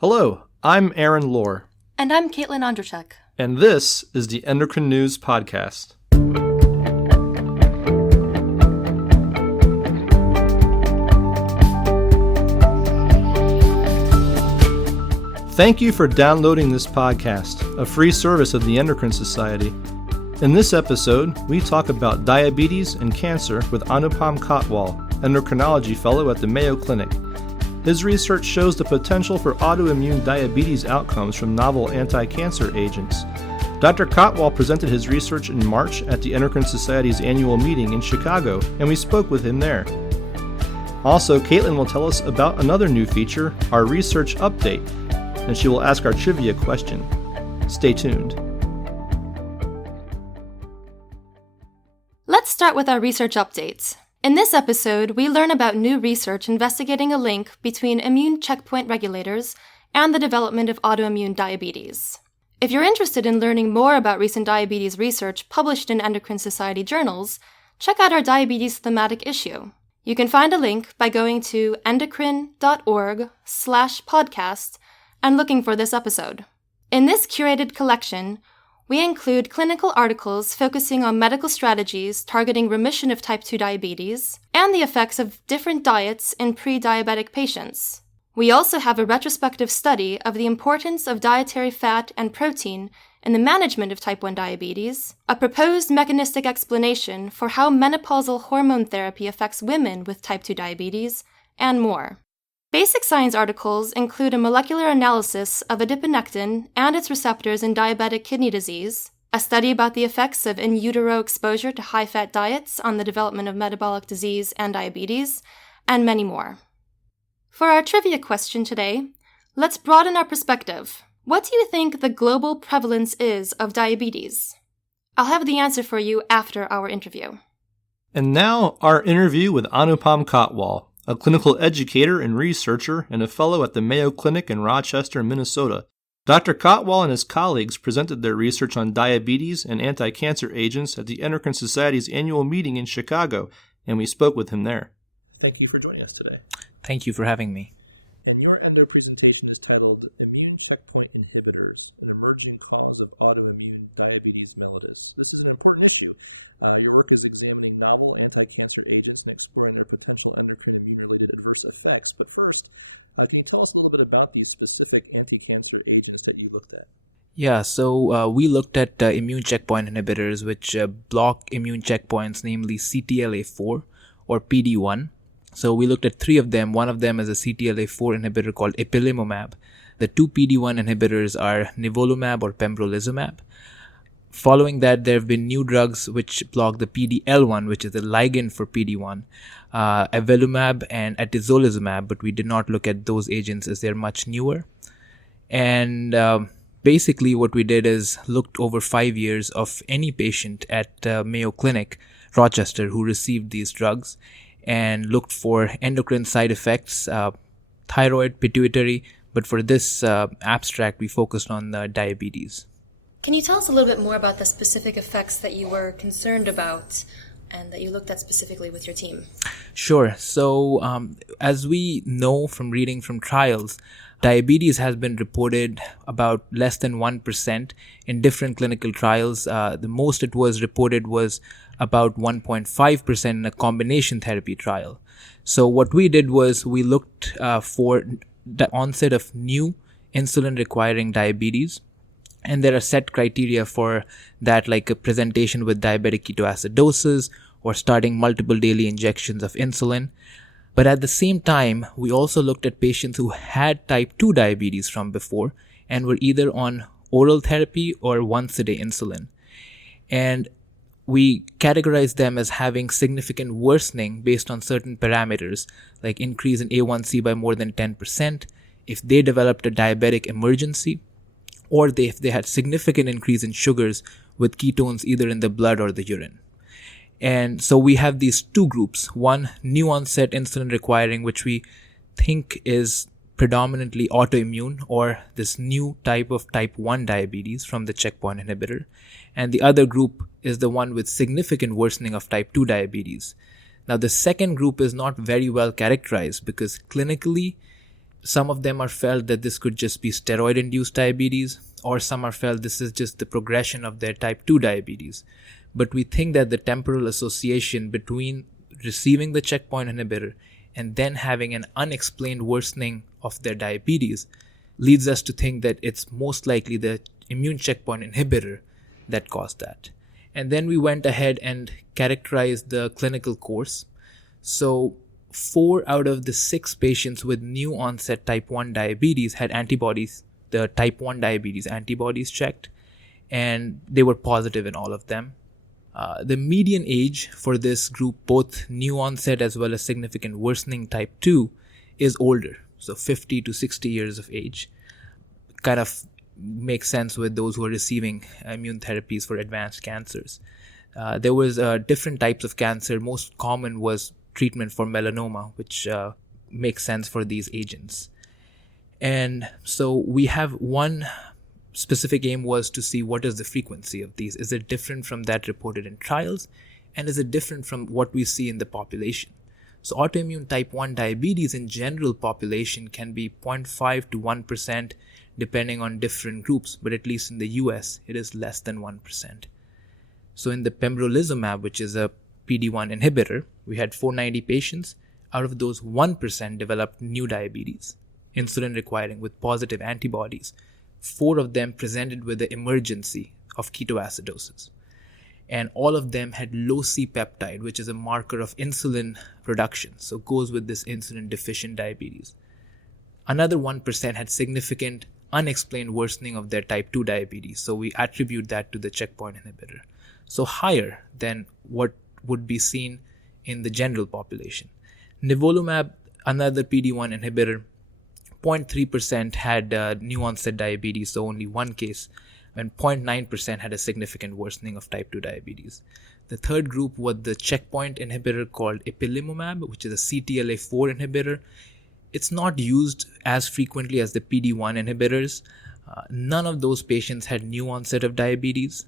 Hello, I'm Aaron Lohr. And I'm Caitlin Ondrachek. And this is the Endocrine News Podcast. Thank you for downloading this podcast, a free service of the Endocrine Society. In this episode, we talk about diabetes and cancer with Anupam Kotwal, endocrinology fellow at the Mayo Clinic. His research shows the potential for autoimmune diabetes outcomes from novel anti-cancer agents. Dr. Kotwal presented his research in March at the Endocrine Society's annual meeting in Chicago, and we spoke with him there. Also, Caitlin will tell us about another new feature, our research update, and she will ask our trivia question. Stay tuned. Let's start with our research updates. In this episode, we learn about new research investigating a link between immune checkpoint regulators and the development of autoimmune diabetes. If you're interested in learning more about recent diabetes research published in Endocrine Society journals, check out our diabetes thematic issue. You can find a link by going to endocrine.org/podcast and looking for this episode. In this curated collection, we include clinical articles focusing on medical strategies targeting remission of type 2 diabetes and the effects of different diets in pre-diabetic patients. We also have a retrospective study of the importance of dietary fat and protein in the management of type 1 diabetes, a proposed mechanistic explanation for how menopausal hormone therapy affects women with type 2 diabetes, and more. Basic science articles include a molecular analysis of adiponectin and its receptors in diabetic kidney disease, a study about the effects of in utero exposure to high-fat diets on the development of metabolic disease and diabetes, and many more. For our trivia question today, let's broaden our perspective. What do you think the global prevalence is of diabetes? I'll have the answer for you after our interview. And now, our interview with Anupam Kotwal, a clinical educator and researcher and a fellow at the Mayo Clinic in Rochester, Minnesota. Dr. Kotwal and his colleagues presented their research on diabetes and anti-cancer agents at the Endocrine Society's annual meeting in Chicago, and we spoke with him there. Thank you for joining us today. Thank you for having me. And your endo presentation is titled Immune Checkpoint Inhibitors, an Emerging Cause of Autoimmune Diabetes Mellitus. This is an important issue. Your work is examining novel anti-cancer agents and exploring their potential endocrine immune-related adverse effects. But first, can you tell us a little bit about these specific anti-cancer agents that you looked at? Yeah, so we looked at immune checkpoint inhibitors, which block immune checkpoints, namely CTLA4 or PD1. So we looked at three of them. One of them is a CTLA4 inhibitor called ipilimumab. The two PD1 inhibitors are nivolumab or pembrolizumab. Following that, there have been new drugs which block the PD-L1, which is the ligand for PD1, avelumab and atezolizumab, but we did not look at those agents as they're much newer. And basically what we did is looked over 5 years of any patient at Mayo Clinic, Rochester, who received these drugs and looked for endocrine side effects, thyroid, pituitary, but for this abstract, we focused on diabetes. Can you tell us a little bit more about the specific effects that you were concerned about and that you looked at specifically with your team? Sure. So as we know from reading from trials, diabetes has been reported about less than 1% in different clinical trials. The most it was reported was about 1.5% in a combination therapy trial. So what we did was we looked for the onset of new insulin-requiring diabetes. And there are set criteria for that, like a presentation with diabetic ketoacidosis or starting multiple daily injections of insulin. But at the same time, we also looked at patients who had type 2 diabetes from before and were either on oral therapy or once-a-day insulin. And we categorized them as having significant worsening based on certain parameters, like increase in A1C by more than 10%, if they developed a diabetic emergency, or if they had significant increase in sugars with ketones either in the blood or the urine. And so we have these two groups. One, new onset insulin requiring, which we think is predominantly autoimmune or this new type of type 1 diabetes from the checkpoint inhibitor. And the other group is the one with significant worsening of type 2 diabetes. Now, the second group is not very well characterized because clinically Some of them are felt that this could just be steroid-induced diabetes, or some are felt this is just the progression of their type 2 diabetes. But we think that the temporal association between receiving the checkpoint inhibitor and then having an unexplained worsening of their diabetes leads us to think that it's most likely the immune checkpoint inhibitor that caused that. And then we went ahead and characterized the clinical course. So 4 out of the 6 patients with new onset type 1 diabetes had antibodies, the type 1 diabetes antibodies checked, and they were positive in all of them. The median age for this group, both new onset as well as significant worsening type 2, is older, so 50 to 60 years of age. Kind of makes sense with those who are receiving immune therapies for advanced cancers. There was different types of cancer. Most common was treatment for melanoma, which makes sense for these agents. And so we have one specific aim was to see what is the frequency of these. Is it different from that reported in trials? And is it different from what we see in the population? So autoimmune type 1 diabetes in general population can be 0.5 to 1% depending on different groups, but at least in the US, it is less than 1%. So in the pembrolizumab, which is a PD-1 inhibitor, we had 490 patients. Out of those, 1% developed new diabetes, insulin requiring with positive antibodies. 4 of them presented with the emergency of ketoacidosis. And all of them had low C-peptide, which is a marker of insulin production, so goes with this insulin deficient diabetes. Another 1% had significant unexplained worsening of their type 2 diabetes, so we attribute that to the checkpoint inhibitor. So higher than what would be seen in the general population. Nivolumab, another PD-1 inhibitor, 0.3% had new onset diabetes, so only one case, and 0.9% had a significant worsening of type 2 diabetes. The third group was the checkpoint inhibitor called ipilimumab, which is a CTLA-4 inhibitor. It's not used as frequently as the PD-1 inhibitors. None of those patients had new onset of diabetes.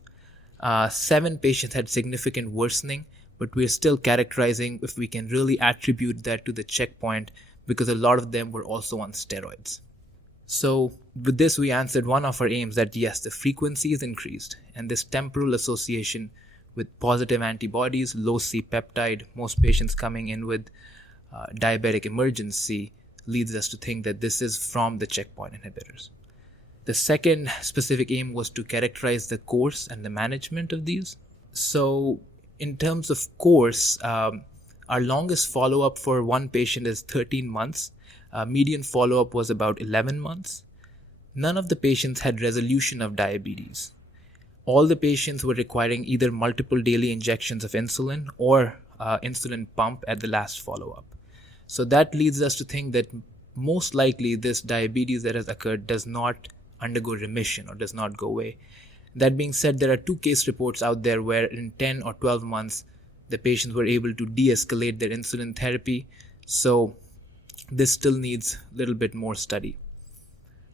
7 patients had significant worsening, but we're still characterizing if we can really attribute that to the checkpoint because a lot of them were also on steroids. So with this, we answered one of our aims that yes, the frequency is increased, and this temporal association with positive antibodies, low C-peptide, most patients coming in with diabetic emergency leads us to think that this is from the checkpoint inhibitors. The second specific aim was to characterize the course and the management of these. So in terms of course, our longest follow-up for one patient is 13 months. Median follow-up was about 11 months. None of the patients had resolution of diabetes. All the patients were requiring either multiple daily injections of insulin or insulin pump at the last follow-up. So that leads us to think that most likely this diabetes that has occurred does not undergo remission or does not go away. That being said, there are 2 case reports out there where in 10 or 12 months, the patients were able to de-escalate their insulin therapy. So this still needs a little bit more study.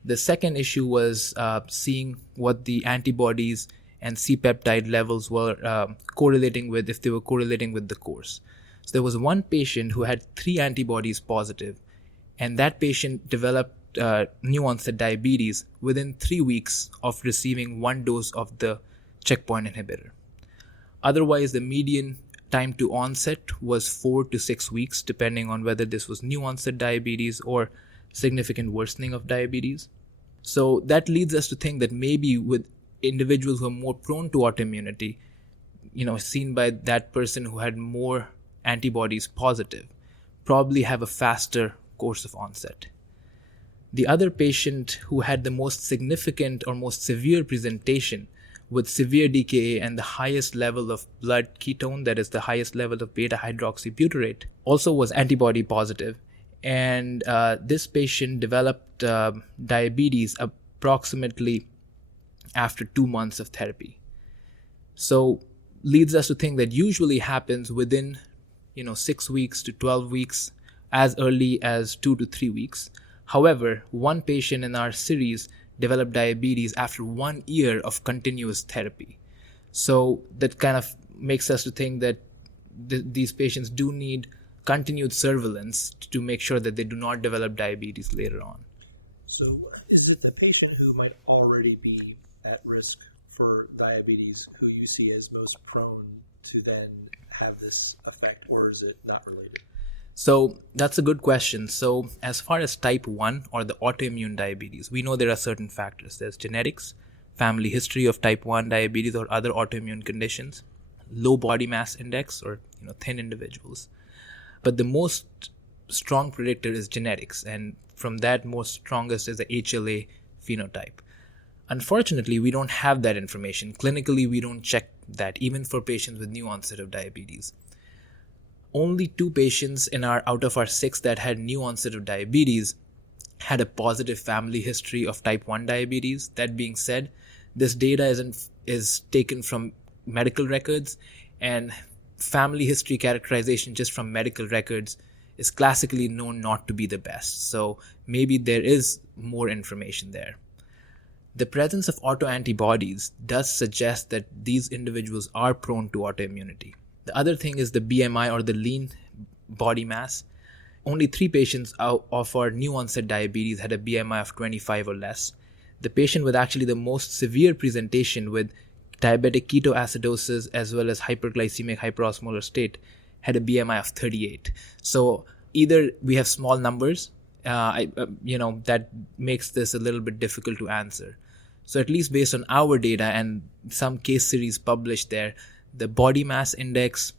The second issue was seeing what the antibodies and C-peptide levels were correlating with, if they were correlating with the course. So there was one patient who had 3 antibodies positive, and that patient developed new onset diabetes within 3 weeks of receiving 1 dose of the checkpoint inhibitor. Otherwise, the median time to onset was 4 to 6 weeks, depending on whether this was new onset diabetes or significant worsening of diabetes. So that leads us to think that maybe with individuals who are more prone to autoimmunity, seen by that person who had more antibodies positive, probably have a faster course of onset. The other patient who had the most significant or most severe presentation with severe DKA and the highest level of blood ketone, that is the highest level of beta-hydroxybutyrate, also was antibody positive. And this patient developed diabetes approximately after 2 months of therapy. So leads us to think that usually happens within 6 weeks to 12 weeks, as early as 2 to 3 weeks. However, one patient in our series developed diabetes after 1 year of continuous therapy. So that kind of makes us to think that these patients do need continued surveillance to make sure that they do not develop diabetes later on. So is it the patient who might already be at risk for diabetes who you see as most prone to then have this effect, or is it not related? So that's a good question. So as far as type 1 or the autoimmune diabetes, we know there are certain factors. There's genetics, family history of type 1 diabetes or other autoimmune conditions, low body mass index or thin individuals. But the most strong predictor is genetics, and from that most strongest is the HLA phenotype. Unfortunately, we don't have that information. Clinically, we don't check that even for patients with new onset of diabetes. Only 2 patients out of our 6 that had new onset of diabetes had a positive family history of type 1 diabetes. That being said, this data is taken from medical records, and family history characterization just from medical records is classically known not to be the best. So maybe there is more information there. The presence of autoantibodies does suggest that these individuals are prone to autoimmunity. The other thing is the BMI or the lean body mass. Only 3 patients out of our new onset diabetes had a BMI of 25 or less. The patient with actually the most severe presentation with diabetic ketoacidosis as well as hyperglycemic hyperosmolar state had a BMI of 38. So either we have small numbers, that makes this a little bit difficult to answer. So at least based on our data and some case series published there, the body mass index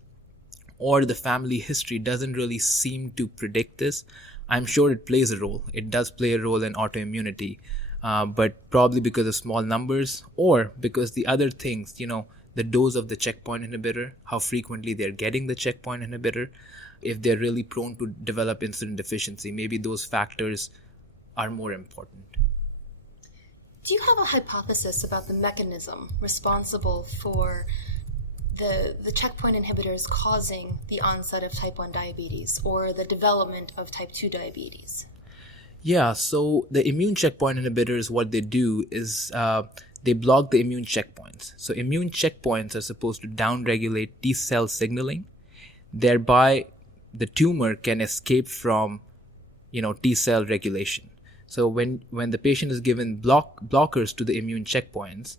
or the family history doesn't really seem to predict this. I'm sure it plays a role. It does play a role in autoimmunity, but probably because of small numbers or because the other things, the dose of the checkpoint inhibitor, how frequently they're getting the checkpoint inhibitor, if they're really prone to develop insulin deficiency, maybe those factors are more important. Do you have a hypothesis about the mechanism responsible for the checkpoint inhibitors causing the onset of type 1 diabetes or the development of type 2 diabetes? Yeah, so the immune checkpoint inhibitors, what they do is they block the immune checkpoints. So immune checkpoints are supposed to downregulate T cell signaling. Thereby, the tumor can escape from, T cell regulation. So when the patient is given blockers to the immune checkpoints,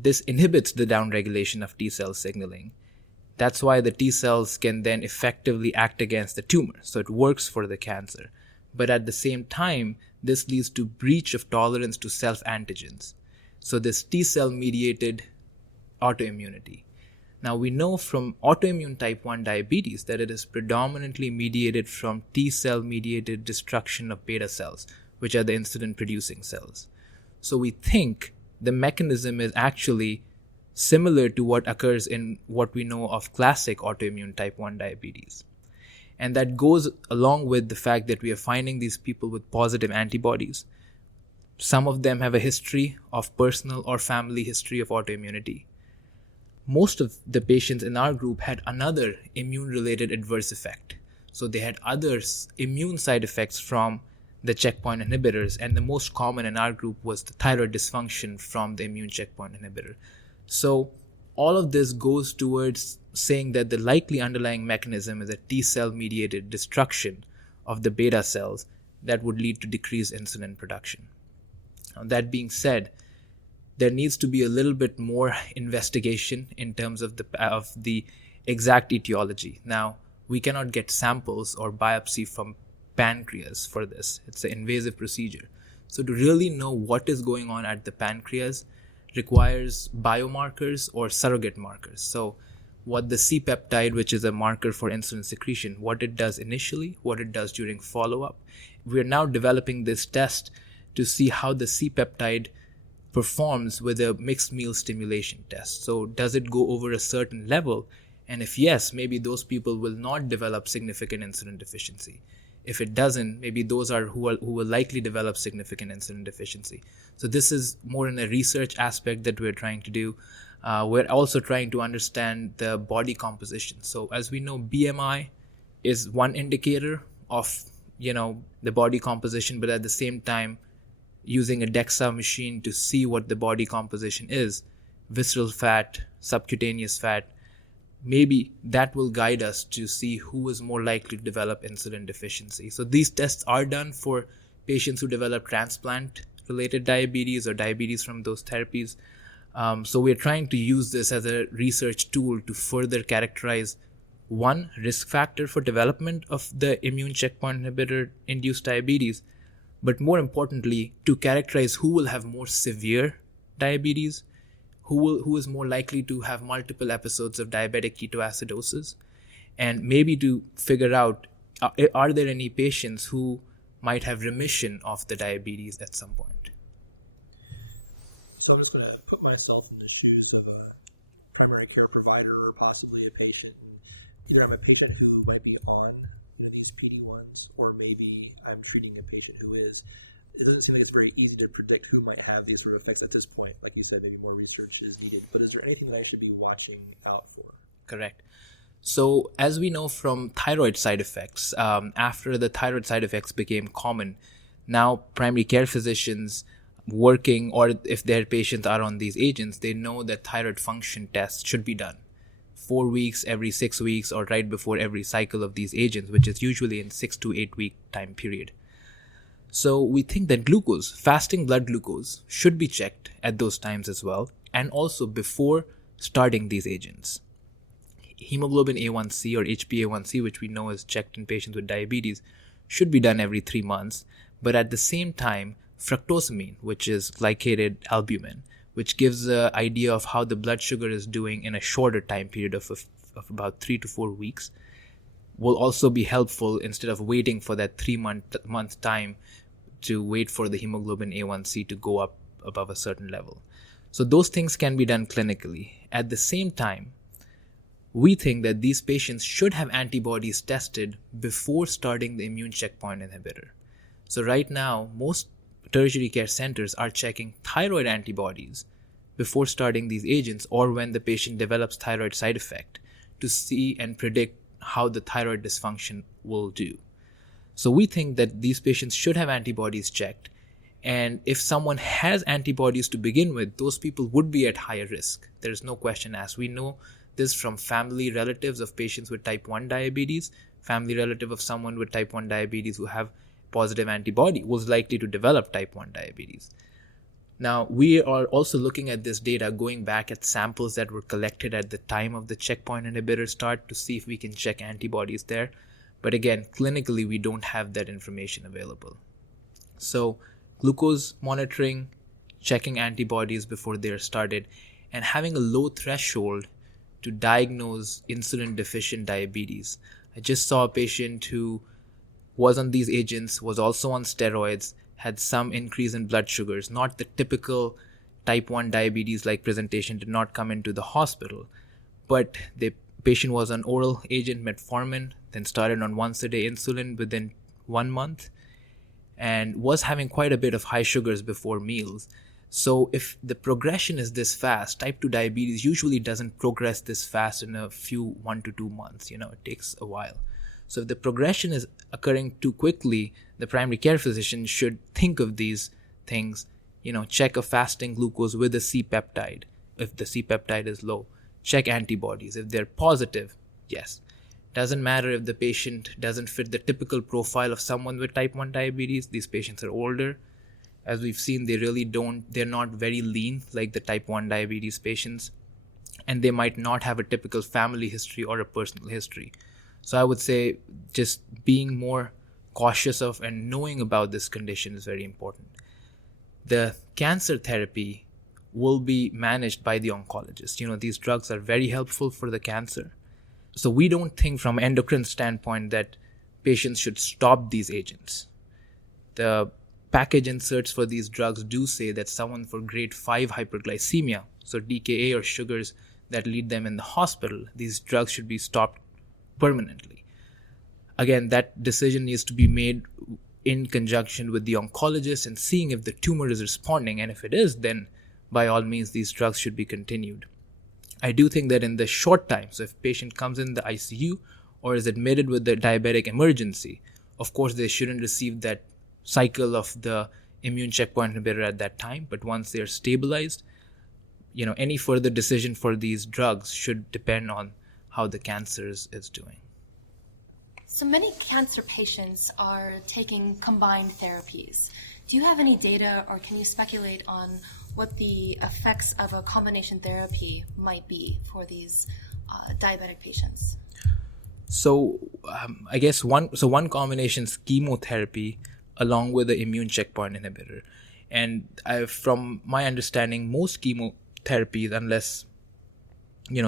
this inhibits the downregulation of T cell signaling. That's why the T cells can then effectively act against the tumor. So it works for the cancer. But at the same time, this leads to breach of tolerance to self-antigens. So this T cell mediated autoimmunity. Now we know from autoimmune type 1 diabetes that it is predominantly mediated from T cell mediated destruction of beta cells, which are the insulin producing cells. So we think the mechanism is actually similar to what occurs in what we know of classic autoimmune type 1 diabetes. And that goes along with the fact that we are finding these people with positive antibodies. Some of them have a history of personal or family history of autoimmunity. Most of the patients in our group had another immune-related adverse effect. So they had other immune side effects from the checkpoint inhibitors, and the most common in our group was the thyroid dysfunction from the immune checkpoint inhibitor. So all of this goes towards saying that the likely underlying mechanism is a T cell mediated destruction of the beta cells that would lead to decreased insulin production. Now, that being said, there needs to be a little bit more investigation in terms of the exact etiology. Now, we cannot get samples or biopsy from pancreas for this. It's an invasive procedure. So to really know what is going on at the pancreas requires biomarkers or surrogate markers. So what the C-peptide, which is a marker for insulin secretion, what it does initially, what it does during follow-up. We're now developing this test to see how the C-peptide performs with a mixed meal stimulation test. So does it go over a certain level? And if yes, maybe those people will not develop significant insulin deficiency. If it doesn't, maybe those are who will likely develop significant insulin deficiency. So this is more in a research aspect that we're trying to do. We're also trying to understand the body composition. So as we know, BMI is one indicator of, the body composition, but at the same time, using a DEXA machine to see what the body composition is, visceral fat, subcutaneous fat, maybe that will guide us to see who is more likely to develop insulin deficiency. So these tests are done for patients who develop transplant-related diabetes or diabetes from those therapies. So we're trying to use this as a research tool to further characterize one risk factor for development of the immune checkpoint inhibitor-induced diabetes, but more importantly, to characterize who will have more severe diabetes, who is more likely to have multiple episodes of diabetic ketoacidosis, and maybe to figure out are there any patients who might have remission of the diabetes at some point. So I'm just going to put myself in the shoes of a primary care provider or possibly a patient, and either I'm a patient who might be on these PD-1s, or maybe I'm treating a patient who is. It doesn't seem like it's very easy to predict who might have these sort of effects at this point. Like you said, maybe more research is needed. But is there anything that I should be watching out for? Correct. So as we know from thyroid side effects, after the thyroid side effects became common, now primary care physicians working, or if their patients are on these agents, they know that thyroid function tests should be done 4 weeks, every 6 weeks, or right before every cycle of these agents, which is usually in 6 to 8 week time period. So we think that glucose, fasting blood glucose, should be checked at those times as well, and also before starting these agents. Hemoglobin A1C or HbA1c, which we know is checked in patients with diabetes, should be done every 3 months, but at the same time, fructosamine, which is glycated albumin, which gives an idea of how the blood sugar is doing in a shorter time period of about 3 to 4 weeks, will also be helpful instead of waiting for that 3-month time to wait for the hemoglobin A1c to go up above a certain level. So those things can be done clinically. At the same time, we think that these patients should have antibodies tested before starting the immune checkpoint inhibitor. So right now, most tertiary care centers are checking thyroid antibodies before starting these agents, or when the patient develops thyroid side effect, to see and predict how the thyroid dysfunction will do. So we think that these patients should have antibodies checked, and if someone has antibodies to begin with, those people would be at higher risk. There's no question asked. We know this from family relatives of patients with type 1 diabetes, family relative of someone with type 1 diabetes who have positive antibody was likely to develop type 1 diabetes. Now, we are also looking at this data going back at samples that were collected at the time of the checkpoint inhibitor start to see if we can check antibodies there. But again, clinically, we don't have that information available. So glucose monitoring, checking antibodies before they're started, and having a low threshold to diagnose insulin deficient diabetes. I just saw a patient who was on these agents, was also on steroids, had some increase in blood sugars, not the typical type 1 diabetes like presentation, did not come into the hospital, but the patient was on oral agent metformin, then started on once a day insulin within 1 month, and was having quite a bit of high sugars before meals. So if the progression is this fast, type 2 diabetes usually doesn't progress this fast in a few 1 to 2 months, it takes a while. So if the progression is occurring too quickly, the primary care physician should think of these things, check a fasting glucose with a C-peptide if the C-peptide is low, check antibodies. If they're positive, yes. Doesn't matter if the patient doesn't fit the typical profile of someone with type 1 diabetes. These patients are older. As we've seen, they're not very lean like the type 1 diabetes patients, and they might not have a typical family history or a personal history. So I would say just being more cautious of and knowing about this condition is very important. The cancer therapy will be managed by the oncologist. These drugs are very helpful for the cancer. So we don't think from an endocrine standpoint that patients should stop these agents. The package inserts for these drugs do say that someone for grade 5 hyperglycemia, so DKA or sugars that lead them in the hospital, these drugs should be stopped permanently. Again, that decision needs to be made in conjunction with the oncologist and seeing if the tumor is responding, and if it is, then by all means these drugs should be continued. I do think that in the short time, so if a patient comes in the ICU or is admitted with the diabetic emergency, of course they shouldn't receive that cycle of the immune checkpoint inhibitor at that time, but once they're stabilized, any further decision for these drugs should depend on how the cancer is doing. So many cancer patients are taking combined therapies. Do you have any data, or can you speculate on what the effects of a combination therapy might be for these diabetic patients? So I guess one combination is chemotherapy along with the immune checkpoint inhibitor. And from my understanding, most chemotherapies, unless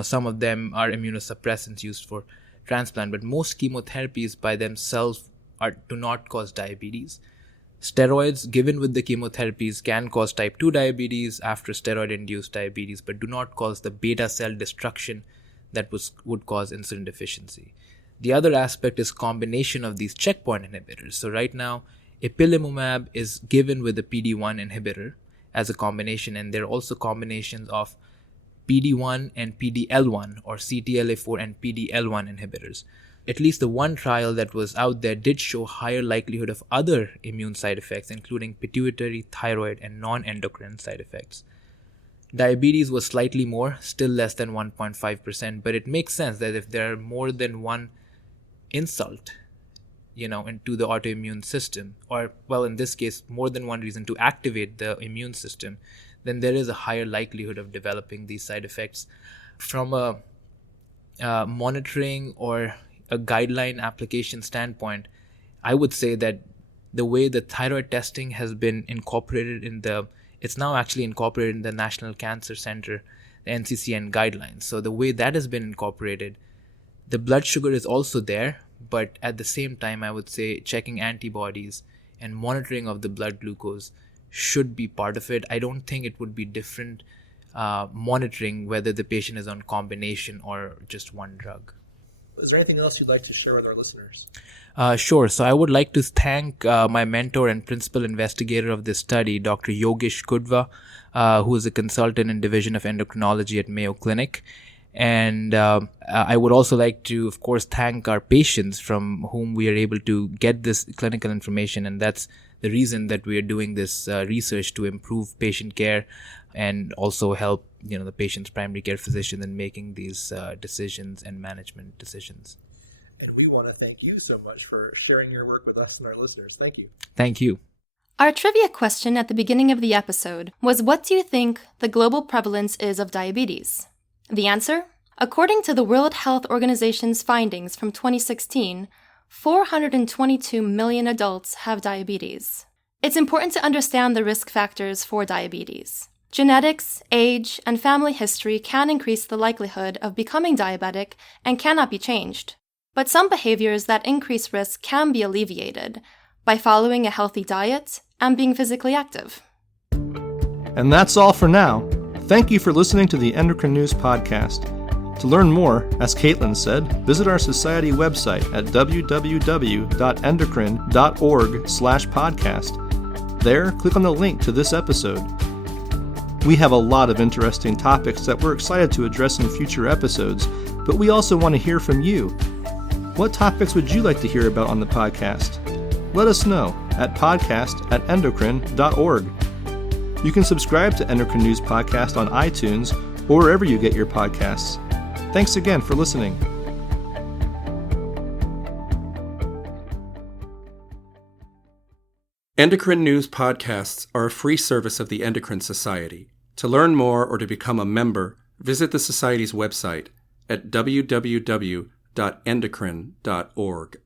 some of them are immunosuppressants used for transplant, but most chemotherapies by themselves do not cause diabetes. Steroids given with the chemotherapies can cause type 2 diabetes after steroid-induced diabetes, but do not cause the beta cell destruction that would cause insulin deficiency. The other aspect is combination of these checkpoint inhibitors. So right now, ipilimumab is given with a PD-1 inhibitor as a combination, and there are also combinations of PD-1 and PD-L1 or CTLA-4 and PD-L1 inhibitors. At least the one trial that was out there did show higher likelihood of other immune side effects, including pituitary, thyroid, and non-endocrine side effects. Diabetes was slightly more, still less than 1.5%, but it makes sense that if there are more than one insult, into the autoimmune system, or, well, in this case, more than one reason to activate the immune system, then there is a higher likelihood of developing these side effects. From a monitoring or a guideline application standpoint, I would say that the way the thyroid testing has been incorporated it's now actually incorporated in the National Cancer Center, the NCCN guidelines. So the way that has been incorporated, the blood sugar is also there, but at the same time, I would say checking antibodies and monitoring of the blood glucose should be part of it. I don't think it would be different monitoring whether the patient is on combination or just one drug. Is there anything else you'd like to share with our listeners? Sure. So I would like to thank my mentor and principal investigator of this study, Dr. Yogesh Kudva, who is a consultant in Division of Endocrinology at Mayo Clinic. And I would also like to, of course, thank our patients from whom we are able to get this clinical information. And that's the reason that we are doing this research, to improve patient care and also help the patient's primary care physician in making these decisions and management decisions. And we want to thank you so much for sharing your work with us and our listeners. Thank you. Thank you. Our trivia question at the beginning of the episode was, what do you think the global prevalence is of diabetes? The answer? According to the World Health Organization's findings from 2016, 422 million adults have diabetes. It's important to understand the risk factors for diabetes. Genetics, age, and family history can increase the likelihood of becoming diabetic and cannot be changed. But some behaviors that increase risk can be alleviated by following a healthy diet and being physically active. And that's all for now. Thank you for listening to the Endocrine News Podcast. To learn more, as Caitlin said, visit our society website at www.endocrine.org/podcast. There, click on the link to this episode. We have a lot of interesting topics that we're excited to address in future episodes, but we also want to hear from you. What topics would you like to hear about on the podcast? Let us know at podcast@endocrine.org. You can subscribe to Endocrine News Podcast on iTunes or wherever you get your podcasts. Thanks again for listening. Endocrine News Podcasts are a free service of the Endocrine Society. To learn more or to become a member, visit the Society's website at www.endocrine.org.